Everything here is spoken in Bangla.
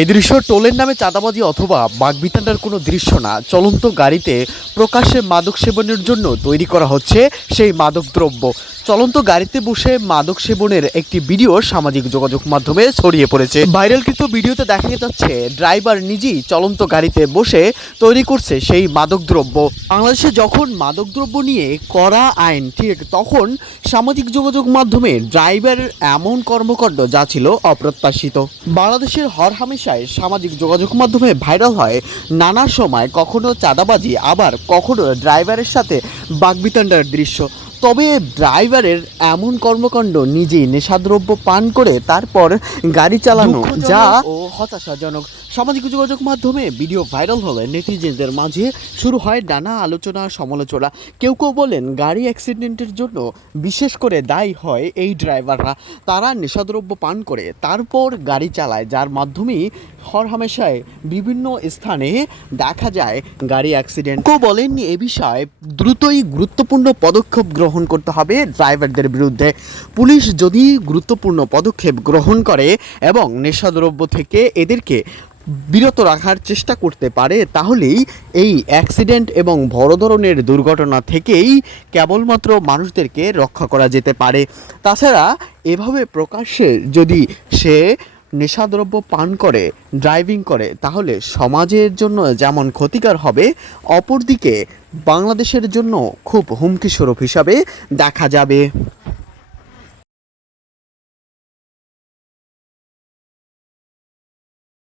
এই দৃশ্য টোলের নামে চাঁদাবাজি অথবা বাগবিতণ্ডার কোনো দৃশ্য না। চলন্ত গাড়িতে প্রকাশ্যে মাদক সেবনের জন্য তৈরি করা হচ্ছে সেই মাদকদ্রব্য। চলন্ত গাড়িতে বসে মাদক সেবনের একটি ভিডিও সামাজিক যোগাযোগ মাধ্যমে ছড়িয়ে পড়েছে। ভাইরালকৃত ভিডিওতে দেখা যাচ্ছে ড্রাইভার নিজেই চলন্ত গাড়িতে বসে তৈরি করছে সেই মাদকদ্রব্য। বাংলাদেশে যখন মাদকদ্রব্য নিয়ে কড়া আইন ঠিক তখন সামাজিক যোগাযোগ মাধ্যমে ড্রাইভারের এমন কর্মকাণ্ড যা ছিল অপ্রত্যাশিত। বাংলাদেশের হরহামেশায় সামাজিক যোগাযোগ মাধ্যমে ভাইরাল হয় নানা সময়, কখনো চাঁদাবাজি আবার কখনো ড্রাইভারের সাথে বাগবিতণ্ডার দৃশ্য। তবে ড্রাইভারের এমন কর্মকাণ্ড নিজেই নেশাদ্রব্য পান করে তারপর গাড়ি চালানো যা ও হতাশাজনক। সামাজিক যোগাযোগ মাধ্যমে ভিডিও ভাইরাল হলে নেটিজেনদের মাঝে শুরু হয় নানা আলোচনা সমালোচনা। কেউ কেউ বলেন গাড়ি অ্যাক্সিডেন্টের জন্য বিশেষ করে দায়ী হয় এই ড্রাইভাররা। তারা নেশাদ্রব্য পান করে তারপর গাড়ি চালায়, যার মাধ্যমেই হরহামেশায় বিভিন্ন স্থানে দেখা যায় গাড়ি অ্যাক্সিডেন্ট। কেউ বলেন এ বিষয়ে দ্রুতই গুরুত্বপূর্ণ পদক্ষেপ গ্রহণ করতে হবে ড্রাইভারদের বিরুদ্ধে। পুলিশ যদি গুরুত্বপূর্ণ পদক্ষেপ গ্রহণ করে এবং নেশাদ্রব্য থেকে এদেরকে বিরত রাখার চেষ্টা করতে পারে, তাহলেই এই অ্যাক্সিডেন্ট এবং বড় ধরনের দুর্ঘটনা থেকেই কেবলমাত্র মানুষদেরকে রক্ষা করা যেতে পারে। তাছাড়া এভাবে প্রকাশ্যে যদি সে নেশাদ্রব্য পান করে ড্রাইভিং করে তাহলে সমাজের জন্য যেমন ক্ষতিকর হবে, অপরদিকে বাংলাদেশের জন্য খুব হুমকি স্বরূপ হিসাবে দেখা যাবে।